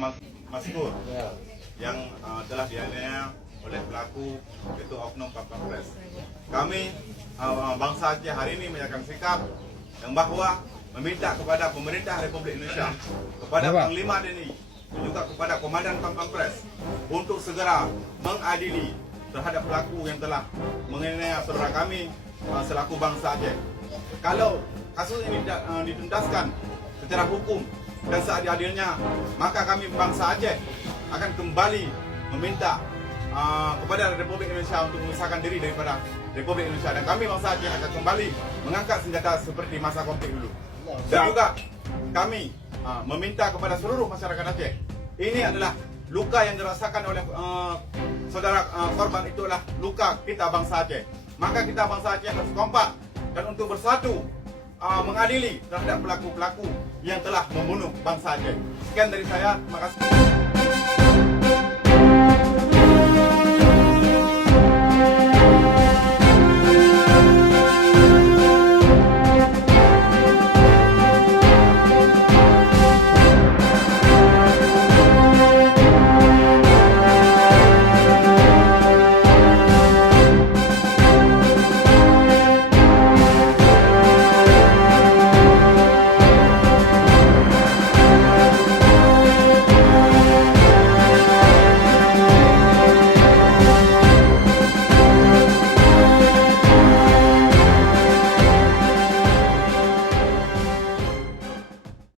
Maskur yang telah dianiaya oleh pelaku itu oknum Pampres. Kami bangsa Aceh hari ini menyatakan sikap yang bahwa meminta kepada pemerintah Republik Indonesia, kepada Panglima TNI, dan juga kepada Komandan Pampres untuk segera mengadili terhadap pelaku yang telah menganiaya saudara kami selaku bangsa Aceh. Kalau kasus ini dituntaskan secara hukum dan seadil-adilnya, maka kami bangsa Aceh akan kembali meminta kepada Republik Indonesia untuk memisahkan diri daripada Republik Indonesia, dan kami bangsa Aceh akan kembali mengangkat senjata seperti masa konflik dulu. Dan juga kami meminta kepada seluruh masyarakat Aceh, ini adalah luka yang dirasakan oleh saudara korban, itu adalah luka kita bangsa Aceh. Maka kita bangsa Aceh harus kompak dan untuk bersatu mengadili terhadap pelaku-pelaku yang telah membunuh bangsa Aceh. Sekian dari saya, terima kasih.